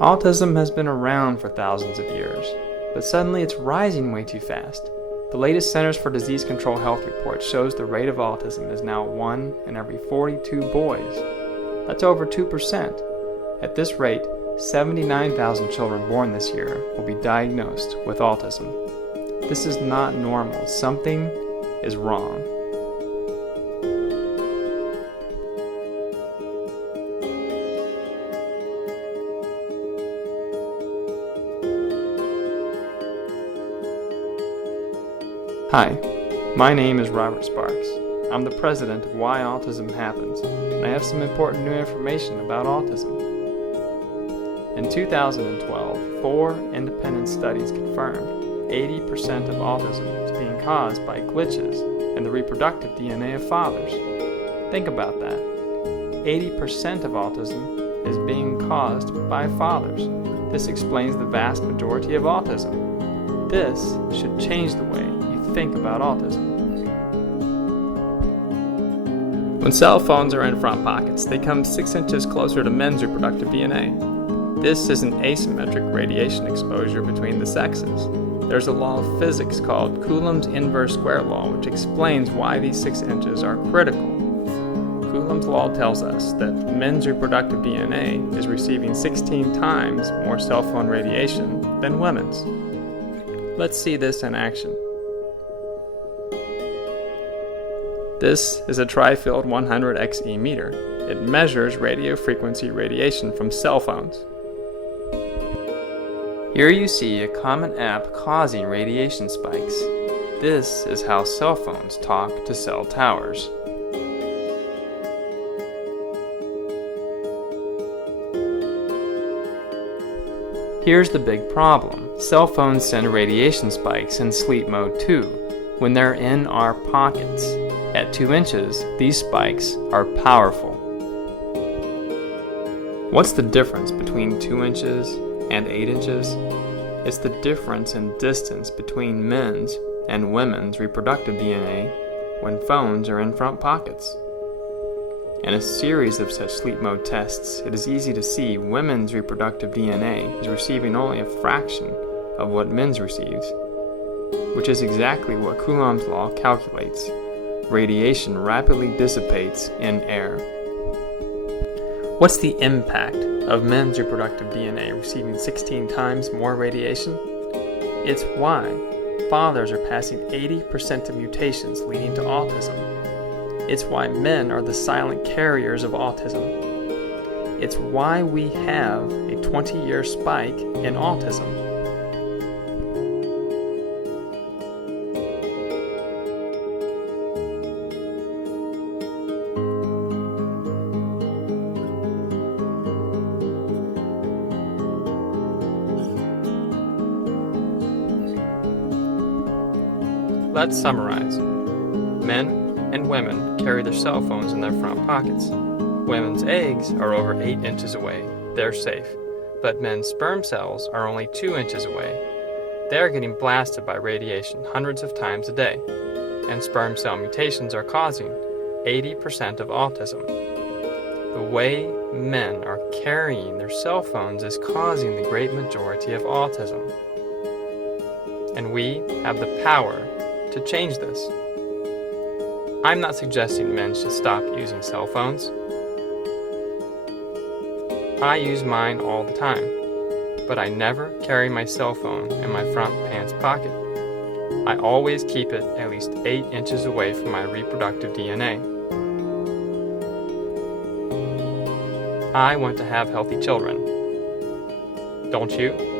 Autism has been around for thousands of years, but suddenly it's rising way too fast. The latest Centers for Disease Control Health report shows the rate of autism is now 1 in every 42 boys. That's over 2%. At this rate, 79,000 children born this year will be diagnosed with autism. This is not normal. Something is wrong. Hi, my name is Robert Sparks. I'm the president of Why Autism Happens, and I have some important new information about autism. In 2012, 4 independent studies confirmed 80% of autism is being caused by glitches in the reproductive DNA of fathers. Think about that. 80% of autism is being caused by fathers. This explains the vast majority of autism. This should change the way you think about autism. When cell phones are in front pockets, they come 6 inches closer to men's reproductive DNA. This is an asymmetric radiation exposure between the sexes. There's a law of physics called Coulomb's inverse square law, which explains why these 6 inches are critical. Coulomb's law tells us that men's reproductive DNA is receiving 16 times more cell phone radiation than women's. Let's see this in action. This is a tri-field 100XE meter. It measures radio frequency radiation from cell phones. Here you see a common app causing radiation spikes. This is how cell phones talk to cell towers. Here's the big problem. Cell phones send radiation spikes in sleep mode too, when they're in our pockets. At 2 inches, these spikes are powerful. What's the difference between 2 inches and 8 inches? It's the difference in distance between men's and women's reproductive DNA when phones are in front pockets. In a series of such sleep mode tests, it is easy to see women's reproductive DNA is receiving only a fraction of what men's receives, which is exactly what Coulomb's law calculates. Radiation rapidly dissipates in air. What's the impact of men's reproductive DNA receiving 16 times more radiation? It's why fathers are passing 80% of mutations leading to autism. It's why men are the silent carriers of autism. It's why we have a 20-year spike in autism. Let's summarize. Men and women carry their cell phones in their front pockets. Women's eggs are over 8 inches away. They're safe. But men's sperm cells are only 2 inches away. They're getting blasted by radiation hundreds of times a day. And sperm cell mutations are causing 80% of autism. The way men are carrying their cell phones is causing the great majority of autism. And we have the power to change this. I'm not suggesting men should stop using cell phones. I use mine all the time, but I never carry my cell phone in my front pants pocket. I always keep it at least 8 inches away from my reproductive DNA. I want to have healthy children. Don't you?